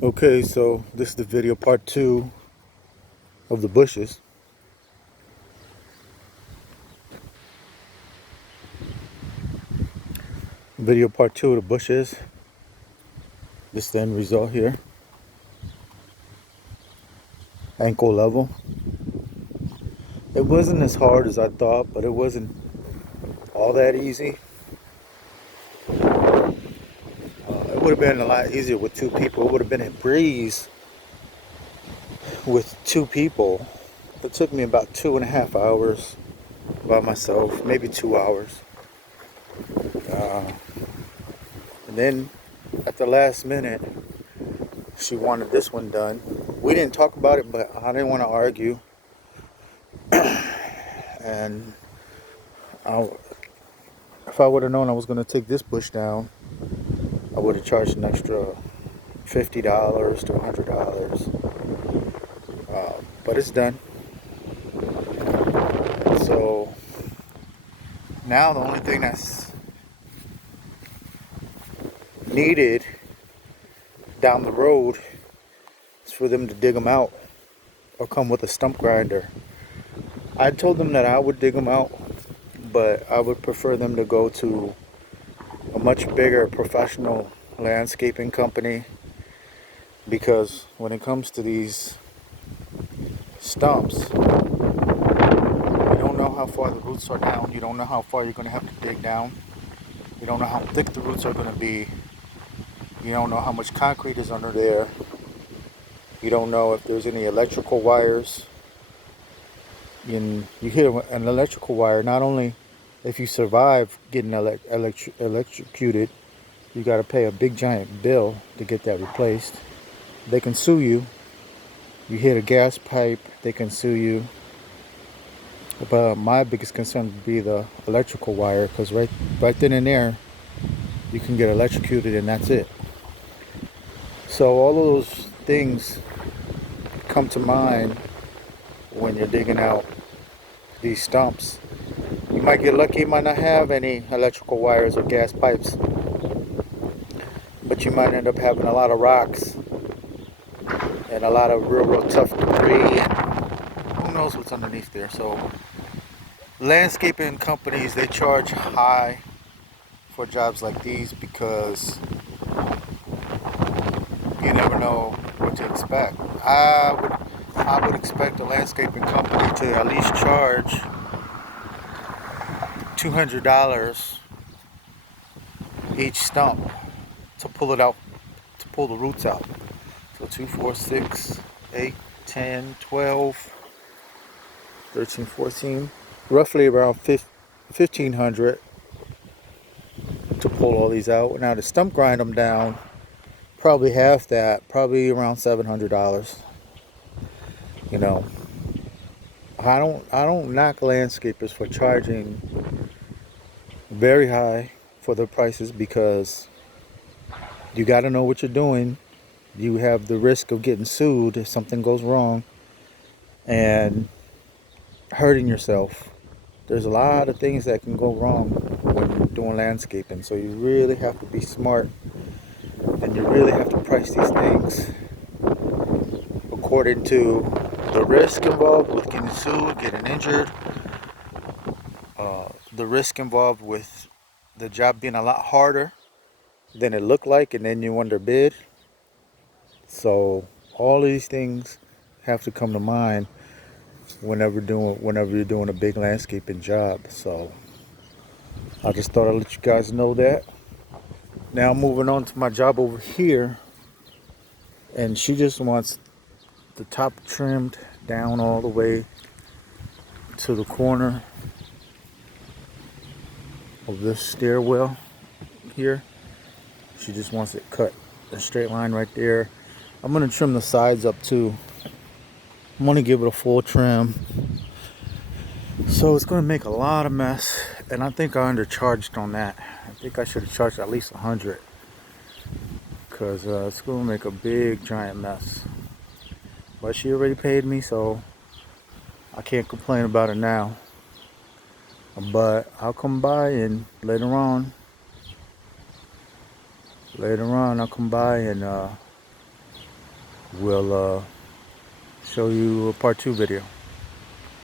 Okay, so this is the video part two of the bushes. Video part two of the bushes. This is the end result here. Ankle level. It wasn't as hard as I thought, but it wasn't all that easy. It would have been a lot easier with two people. It would have been a breeze with two people. It took me about 2.5 hours by myself, maybe 2 hours. And then at the last minute, she wanted this one done. We didn't talk about it, but I didn't want to argue. And if I would have known I was going to take this bush down, I would have charged an extra $50 to $100. But it's done. So now the only thing that's needed down the road is for them to dig them out or come with a stump grinder. I told them that I would dig them out, but I would prefer them to go to a much bigger professional landscaping company, because when it comes to these stumps, you don't know how far the roots are down. You don't know how far you're going to have to dig down. You don't know how thick the roots are going to be. You don't know how much concrete is under there. You don't know if there's any electrical wires. And you hit an electrical wire, not only if you survive getting electrocuted, you got to pay a big giant bill to get that replaced. They can sue you. You hit a gas pipe, they can sue you. But my biggest concern would be the electrical wire, because right then and there, you can get electrocuted and that's it. So all of those things come to mind when you're digging out these stumps. You might get lucky, you might not have any electrical wires or gas pipes, but you might end up having a lot of rocks and a lot of real tough debris, and who knows what's underneath there. So landscaping companies, they charge high for jobs like these because you never know what to expect. I would expect a landscaping company to at least charge $200 each stump to pull it out, to pull the roots out. So 2, 4, 6, 8, 10, 12, 13, 14, roughly around 1,500 to pull all these out. Now to stump grind them down, probably half that, probably around $700. You know, I don't knock landscapers for charging very high for their prices, because you got to know what you're doing. You have the risk of getting sued if something goes wrong and hurting yourself. There's a lot of things that can go wrong when you're doing landscaping, so you really have to be smart, and you really have to price these things according to the risk involved with getting sued, getting injured, the risk involved with the job being a lot harder than it looked like, and then you underbid. So all these things have to come to mind whenever you're doing a big landscaping job. So I just thought I'd let you guys know that. Now moving on to my job over here, and she just wants the top trimmed down all the way to the corner of this stairwell here. She just wants it cut a straight line right there. I'm gonna trim the sides up too. I'm gonna give it a full trim. So it's gonna make a lot of mess, and I think I undercharged on that. I think I should have charged at least 100, because it's gonna make a big giant mess. But she already paid me, so I can't complain about it now. But I'll come by, and later on I'll come by and we'll show you a part 2 video.